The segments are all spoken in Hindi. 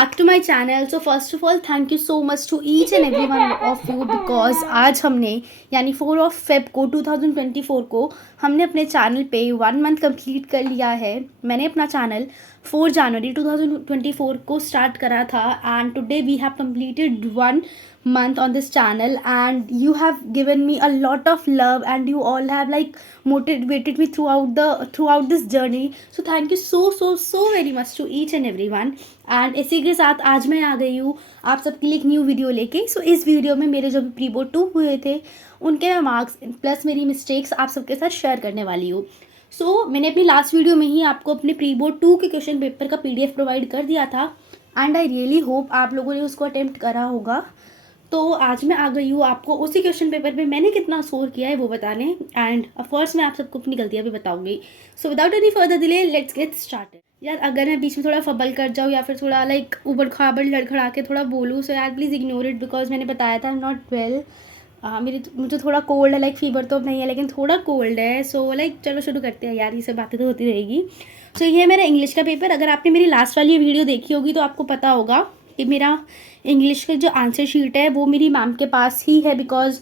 back to my channel. So first of all, thank you so much to each and every one of you because आज हमने यानी 4 ऑफ फेब को 2024 को हमने अपने चैनल पे 1 मंथ कंप्लीट कर लिया है. मैंने अपना चैनल 4 जनवरी 2024 को स्टार्ट करा था and today we have completed 1 month on this channel and you have given me a lot of love and you all have like motivated me throughout this journey. So thank you so very much to each and everyone. And इसी के साथ आज मैं आ गई हूँ आप सबके लिए एक न्यू वीडियो लेके. सो इस वीडियो में मेरे जो प्री बोर्ड 2 हुए थे उनके मैं मार्क्स प्लस मेरी मिस्टेक्स आप सबके साथ शेयर करने वाली हूँ. सो मैंने अपनी लास्ट वीडियो में ही आपको अपने प्री बोर्ड 2 के क्वेश्चन पेपर का PDF प्रोवाइड कर दिया था एंड आई रियली होप आप लोगों ने उसको अटेम्प्ट करा होगा. तो आज मैं आ गई हूँ आपको उसी क्वेश्चन पेपर पे मैंने कितना स्कोर किया है वो बताने एंड ऑफकोर्स मैं आप सबको अपनी गलतियाँ भी बताऊंगी. So without any further delay let's get started. यार अगर मैं बीच में थोड़ा फबल कर जाऊँ या फिर थोड़ा लाइक उबड़ खाबड़ लड़खड़ा के थोड़ा बोलूँ सो यार प्लीज़ इग्नोर इट बिकॉज मैंने बताया था आई एम नॉट वेल. मुझे थोड़ा कोल्ड है, लाइक फीवर तो नहीं है लेकिन थोड़ा कोल्ड है. सो लाइक चलो शुरू करते हैं यार, ये सब बातें तो होती रहेगी. सो ये है मेरा इंग्लिश का पेपर. अगर आपने मेरी लास्ट वाली वीडियो देखी होगी तो आपको पता होगा कि मेरा इंग्लिश का जो आंसर शीट है वो मेरी मैम के पास ही है बिकॉज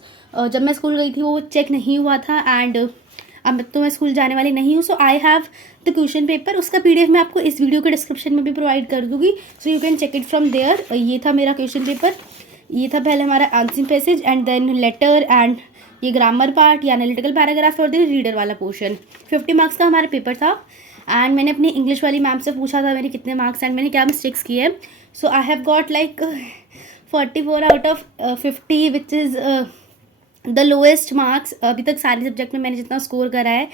जब मैं स्कूल गई थी वो चेक नहीं हुआ था एंड अब तो मैं स्कूल जाने वाली नहीं हूँ. So I have the question paper. उसका PDF मैं आपको इस वीडियो के डिस्क्रिप्शन में भी प्रोवाइड कर दूँगी so you can check it from there. ये था मेरा क्वेश्चन पेपर. ये था पहले हमारा answering passage and then letter and ये ग्रामर पार्ट, ये एनालिटिकल पैराग्राफ और देन रीडर वाला पोर्शन. 50 मार्क्स का हमारा पेपर था एंड मैंने अपनी इंग्लिश वाली मैम से पूछा था मेरे कितने मार्क्स एंड मैंने क्या मिस्टेक्स किए है. So I have got like 44 out of 50 which is the lowest marks अभी तक सारे सब्जेक्ट में मैंने जितना स्कोर करा है.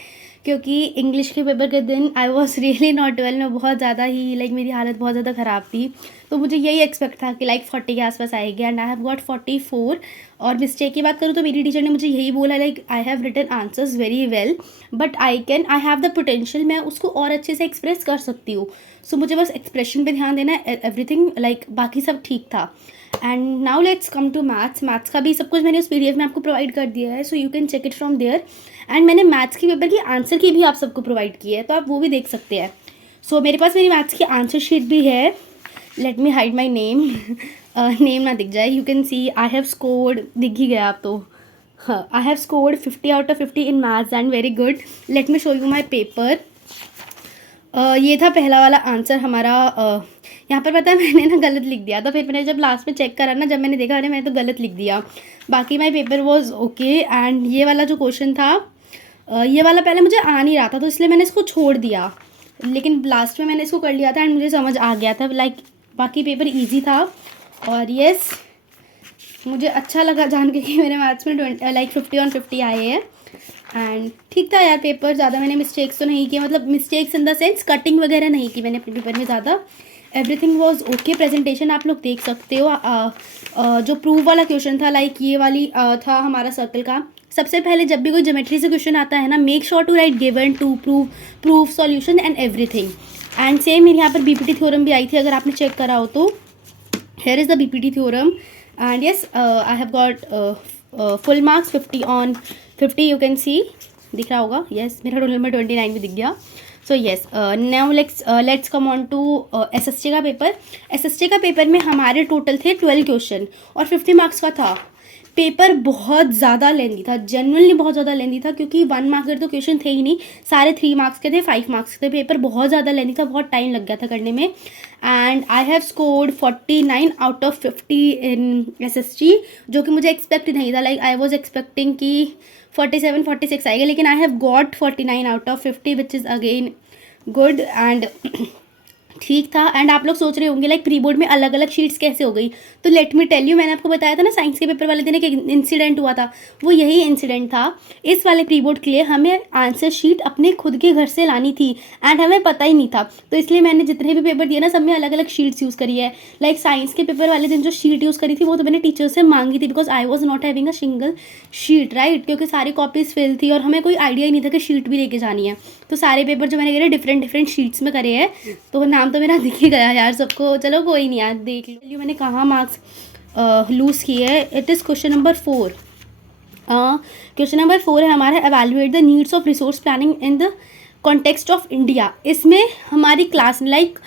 क्योंकि इंग्लिश के पेपर के दिन I was really not well. मैं बहुत ज़्यादा ही लाइक मेरी हालत बहुत ज़्यादा ख़राब थी तो मुझे यही एक्सपेक्ट था कि लाइक 40 के आसपास आएगी एंड आई हैव गॉट 44. और मिस्टेक की बात करूँ तो मेरी टीचर ने मुझे यही बोला like I have written answers very well but I have the potential, मैं उसको और अच्छे से एक्सप्रेस कर सकती हूँ. सो मुझे बस एक्सप्रेशन पे ध्यान देना है, एवरीथिंग लाइक बाकी सब ठीक था. And now let's come to maths का भी सब कुछ मैंने उस PDF में आपको प्रोवाइड कर दिया है so you can check it from there. And मैंने मैथ्स की पेपर की आंसर की भी आप सबको प्रोवाइड की है तो आप वो भी देख सकते हैं. सो मेरे पास मेरी मैथ्स की आंसर शीट भी है. Let me hide my name, name ना दिख जाए. You can see I have scored, दिख ही गया आप तो. हाँ, I have scored 50 out of 50 in maths and very good. Let me show you my paper. ये था पहला वाला आंसर हमारा. यहाँ पर पता है मैंने ना गलत लिख दिया था, फिर मैंने जब लास्ट में चेक करा ना, जब मैंने देखा अरे मैंने तो गलत लिख दिया. बाकी माई पेपर वॉज ओके. एंड ये वाला जो क्वेश्चन था ये वाला पहले मुझे आ नहीं रहा था तो इसलिए मैंने इसको छोड़ दिया लेकिन लास्ट में मैंने इसको कर लिया था एंड मुझे समझ आ गया था. लाइक बाकी पेपर ईजी था और येस मुझे अच्छा लगा जान के कि मेरे मैथ्स में लाइक 50 on 50 आए हैं एंड ठीक था यार पेपर. ज़्यादा मैंने मिस्टेक्स तो नहीं किए, मतलब mistakes in the sense cutting वगैरह नहीं की मैंने अपने पेपर में ज़्यादा. Everything was okay. प्रेजेंटेशन आप लोग देख सकते हो. जो प्रूव वाला क्वेश्चन था लाइक ये वाली था हमारा सर्कल का. सबसे पहले जब भी कोई ज्योमेट्री से क्वेश्चन आता है ना, make sure to write given to prove solution and everything. And same मेरे यहाँ पर BPT थ्योरम भी आई थी अगर आपने चेक करा हो तो. Here is the BPT theorem and yes I have got full marks 50 on 50. You can see दिख रहा होगा. येस मेरा रोल नंबर 29 भी दिख गया. So yes now let's come on to SST का पेपर. SST का पेपर में हमारे टोटल थे 12 क्वेश्चन और 50 मार्क्स का था. पेपर बहुत ज़्यादा लेंदी था, जेन्युइनली बहुत ज़्यादा लेंदी था क्योंकि 1 मार्क के तो क्वेश्चन थे ही नहीं, सारे 3 मार्क्स के थे, 5 मार्क्स के थे. पेपर बहुत ज़्यादा लेंदी था, बहुत टाइम लग गया था करने में. And I have scored 49 out of 50 in SST जो कि मुझे एक्सपेक्ट नहीं था. लाइक आई वॉज एक्सपेक्टिंग कि 47-46 आएगा लेकिन आई have got 49 out of 50 which is again good and ठीक था. एंड आप लोग सोच रहे होंगे लाइक प्री बोर्ड में अलग अलग शीट्स कैसे हो गई, तो लेट मी टेल यू. मैंने आपको बताया था ना साइंस के पेपर वाले दिन एक इंसिडेंट हुआ था, वो यही इंसिडेंट था. इस वाले प्री बोर्ड के लिए हमें आंसर शीट अपने खुद के घर से लानी थी एंड हमें पता ही नहीं था तो इसलिए मैंने जितने भी पेपर दिए ना सब में अलग अलग शीट्स यूज़ करी है. लाइक साइंस के पेपर वाले दिन जो शीट यूज़ करी थी वो तो मैंने टीचर से मांगी थी because I was not having a single sheet right, क्योंकि सारी कॉपीज़ फिल थी और हमें कोई आइडिया ही नहीं था कि शीट भी लेके जानी है. तो सारे पेपर जो मैंने करे डिफरेंट शीट्स में करे हैं. तो नाम तो मेरा दिख ही गया यार सबको, चलो कोई नहीं यार देख लो मैंने कहाँ मार्क्स लूज़ किए है. It is question number 4. Question number 4 है हमारा evaluate the needs of resource planning in the context of India. इसमें हमारी क्लास लाइक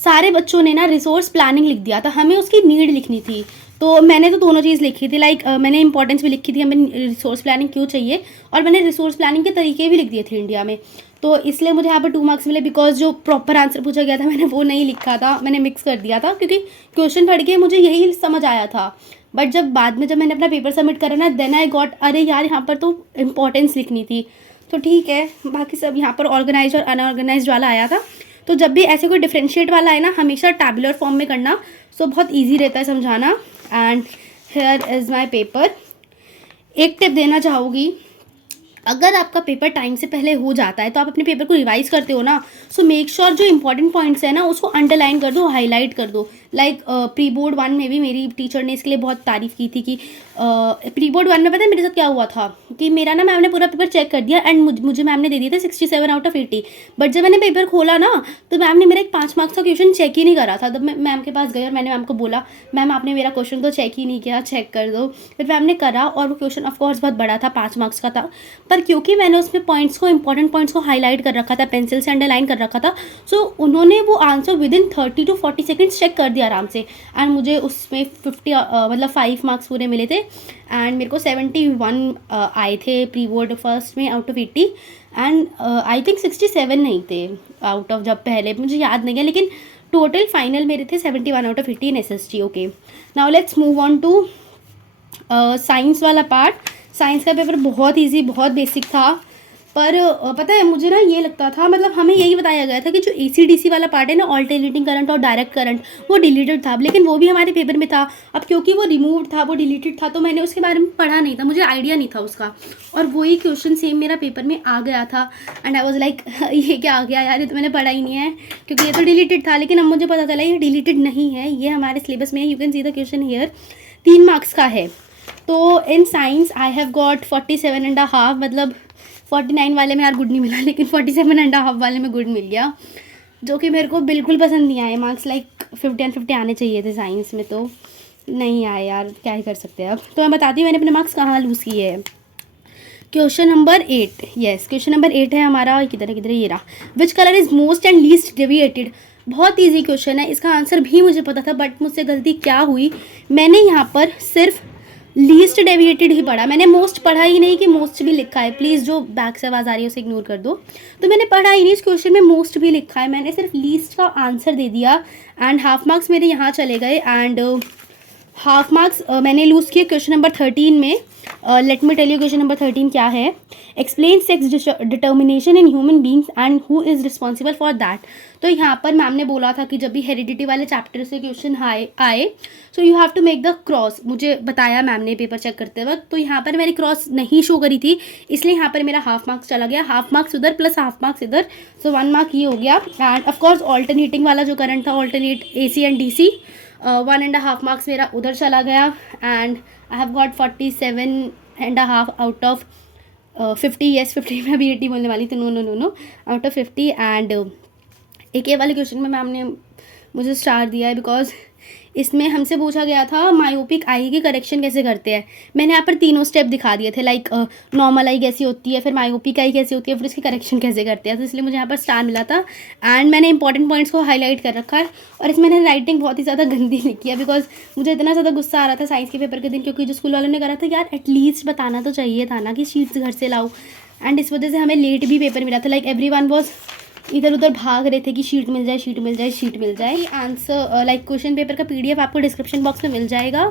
सारे बच्चों ने ना रिसोर्स प्लानिंग लिख दिया था, हमें उसकी नीड लिखनी थी। तो मैंने तो दोनों चीज़ लिखी थी, लाइक मैंने इंपॉर्टेंस भी लिखी थी हमें रिसोर्स प्लानिंग क्यों चाहिए, और मैंने रिसोर्स प्लानिंग के तरीके भी लिख दिए थे इंडिया में। तो इसलिए मुझे यहाँ पर 2 मार्क्स मिले, बिकॉज जो प्रॉपर आंसर पूछा गया था मैंने वो नहीं लिखा था, मैंने मिक्स कर दिया था, क्योंकि क्वेश्चन पढ़ के मुझे यही समझ आया था। बट जब बाद में जब मैंने अपना पेपर सबमिट करा ना, देन आई गॉट, अरे यार यहाँ पर तो इंपॉर्टेंस लिखनी थी। तो ठीक है, बाकी सब यहाँ पर ऑर्गेनाइज और अनऑर्गेनाइज वाला आया था। तो जब भी ऐसे कोई डिफरेंशिएट वाला है ना, हमेशा टैबुलर फॉर्म में करना, सो बहुत ईजी रहता है समझाना। And here is my paper. एक टिप देना चाहूँगी, अगर आपका पेपर टाइम से पहले हो जाता है तो आप अपने पेपर को रिवाइज करते हो ना, सो मेक श्योर जो इंपॉर्टेंट पॉइंट्स है ना उसको अंडरलाइन कर दो, हाईलाइट कर दो। लाइक प्री बोर्ड 1 में भी मेरी टीचर ने इसके लिए बहुत तारीफ़ की थी कि प्री बोर्ड 1 में पता है मेरे साथ क्या हुआ था, कि मेरा ना मैम ने पूरा पेपर चेक कर दिया एंड मुझे मैम ने दे दिया था 67 आउट ऑफ 80। बट जब मैंने पेपर खोला ना, तो मैम ने मेरा एक 5 मार्क्स का क्वेश्चन चेक ही नहीं करा था। तब मैं मैम के पास गई और मैंने मैम को बोला, मैम आपने मेरा क्वेश्चन तो चेक ही नहीं किया, चेक कर दो। फिर मैम ने करा और वो क्वेश्चन ऑफकोर्स बहुत बड़ा था, 5 मार्क्स का था, पर क्योंकि मैंने उसमें पॉइंट्स को, इंपॉर्टेंट पॉइंट्स को हाईलाइट कर रखा था, पेंसिल से अंडरलाइन कर रखा था, सो उन्होंने वो answer within 30 to 40 seconds check कर दिया आराम से। एंड मुझे उसमें 50 मतलब 5 मार्क्स पूरे मिले थे। एंड मेरे को 71 आए थे प्री बोर्ड फर्स्ट में out of 80। And I think 67 नहीं थे आउट ऑफ, जब पहले मुझे याद नहीं है, लेकिन टोटल फाइनल मेरे थे 71 out of 80 in SST। Okay, now let's move on to science वाला पार्ट। साइंस का पेपर बहुत ईजी, बहुत बेसिक था, पर पता है मुझे ना ये लगता था, मतलब हमें यही बताया गया था कि जो AC/DC वाला पार्ट है ना, ऑल्टरनेटिंग करंट और डायरेक्ट करंट, वो डिलीटेड था, लेकिन वो भी हमारे पेपर में था। अब क्योंकि वो रिमूव्ड था, वो डिलीटेड था, तो मैंने उसके बारे में पढ़ा नहीं था, मुझे आइडिया नहीं था उसका, और वही क्वेश्चन सेम मेरा पेपर में आ गया था। एंड आई वॉज लाइक ये क्या आ गया यार, ये तो मैंने पढ़ा ही नहीं है, क्योंकि ये तो डिलीटेड था। लेकिन अब मुझे पता चला ये डिलीटेड नहीं है, ये हमारे सिलेबस में है। You can see the question here, 3 marks का है। तो in science I have got 47.5, मतलब 49 वाले में यार गुड नहीं मिला, लेकिन 47.5 वाले में गुड मिल गया, जो कि मेरे को बिल्कुल पसंद नहीं आए मार्क्स। लाइक 50 and 50 आने चाहिए थे साइंस में, तो नहीं आए यार, क्या ही कर सकते हैं। अब तो मैं बताती हूँ मैंने अपने मार्क्स कहाँ लूज़ किए हैं। Question number 8, yes question number 8 है हमारा, किधर है किधर है, ये रहा। Which colour is most and least deviated. बहुत ईजी क्वेश्चन है, इसका आंसर भी मुझे पता था, बट मुझसे गलती क्या हुई, मैंने यहाँ पर सिर्फ लीस्ट डेविएटेड ही पढ़ा, मैंने मोस्ट पढ़ा ही नहीं कि मोस्ट भी लिखा है। प्लीज़ जो बैक से आवाज़ आ रही है उसे इग्नोर कर दो। तो मैंने पढ़ा ही नहीं, इस क्वेश्चन में मोस्ट भी लिखा है, मैंने सिर्फ लीस्ट का आंसर दे दिया। एंड हाफ मार्क्स मेरे यहाँ चले गए। एंड हाफ मार्क्स मैंने लूज़ किए क्वेश्चन नंबर 13 में। Let me tell you question number 13 क्या है। Explain sex determination in human beings and who is responsible for that. तो यहाँ पर मैम ने बोला था कि जब भी हेरिडिटी वाले चैप्टर से क्वेश्चन आए so you have to make the cross. मुझे बताया मैम ने पेपर चेक करते वक्त, तो यहाँ पर मेरी क्रॉस नहीं शो करी थी, इसलिए यहाँ पर मेरा हाफ मार्क्स चला गया। हाफ मार्क्स उधर प्लस हाफ मार्क्स इधर, सो 1 मार्क ये हो गया। एंड ऑफकोर्स ऑल्टरनेटिंग वाला जो करंट था, alternate AC and DC, 1.5 marks मेरा उधर चला गया। And I have got 47.5 out of 50। Yes 50 में अभी 80 बोलने वाली थी, नो आउट ऑफ 50। एंड एक ये वाले क्वेश्चन में मैम ने मुझे स्टार दिया है, बिकॉज इसमें हमसे पूछा गया था मायोपिक आई की करेक्शन कैसे करते हैं। मैंने यहाँ पर तीनों स्टेप दिखा दिए थे, लाइक नॉर्मल आई कैसी होती है, फिर मायोपिक आई कैसी होती है, फिर इसकी करेक्शन कैसे करते हैं, तो इसलिए मुझे यहाँ पर स्टार मिला था। एंड मैंने इंपॉर्टेंट पॉइंट्स को हाईलाइट कर रखा है, और इसमें मैंने राइटिंग बहुत ही ज़्यादा गंदी लिखी है, बिकॉज मुझे इतना ज़्यादा गुस्सा आ रहा था साइंस के पेपर के दिन, क्योंकि जो स्कूल वालों ने करा था यार एटलीस्ट बताना तो चाहिए था ना कि शीट्स घर से लाओ। एंड इस वजह से हमें लेट भी पेपर मिला था, लाइक एवरीवन वाज इधर उधर भाग रहे थे कि शीट मिल जाए, शीट मिल जाए, शीट मिल जाए। आंसर लाइक क्वेश्चन पेपर का PDF आपको डिस्क्रिप्शन बॉक्स में मिल जाएगा।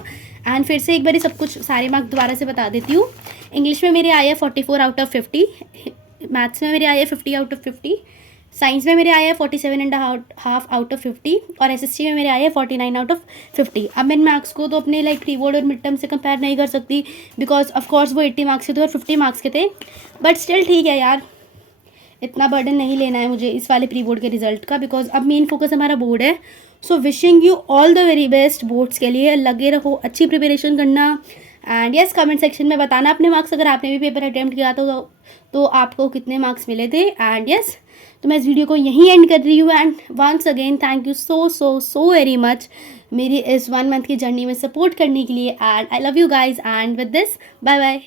एंड फिर से एक बार सब कुछ सारे मार्क्स दोबारा से बता देती हूँ। इंग्लिश में मेरे आए हैं 44 आउट ऑफ 50, मैथ्स में मेरे आए हैं 50 आउट ऑफ 50, साइंस में मेरे आए हैं 47.5 आउट ऑफ 50, और SST में मेरे आए हैं 49 आउट ऑफ 50। अब मैं मार्क्स को तो अपने लाइक प्री बोर्ड और मिड टर्म से कंपेयर नहीं कर सकती, बिकॉज ऑफकोर्स वो 80 मार्क्स के थे और 50 मार्क्स के थे, बट स्टिल ठीक है यार, इतना बर्डन नहीं लेना है मुझे इस वाले प्री बोर्ड के रिजल्ट का, बिकॉज अब मेन फोकस हमारा बोर्ड है। So wishing you all the very best boards के लिए, लगे रहो, अच्छी प्रिपरेशन करना। एंड यस कमेंट सेक्शन में बताना अपने मार्क्स, अगर आपने भी पेपर अटैम्प्ट किया तो आपको कितने मार्क्स मिले थे। एंड यस तो मैं इस वीडियो को यहीं एंड कर रही हूँ। And once again thank you so very much मेरी इस 1 मंथ की जर्नी में सपोर्ट करने के लिए। And I love you guys, and with this bye bye.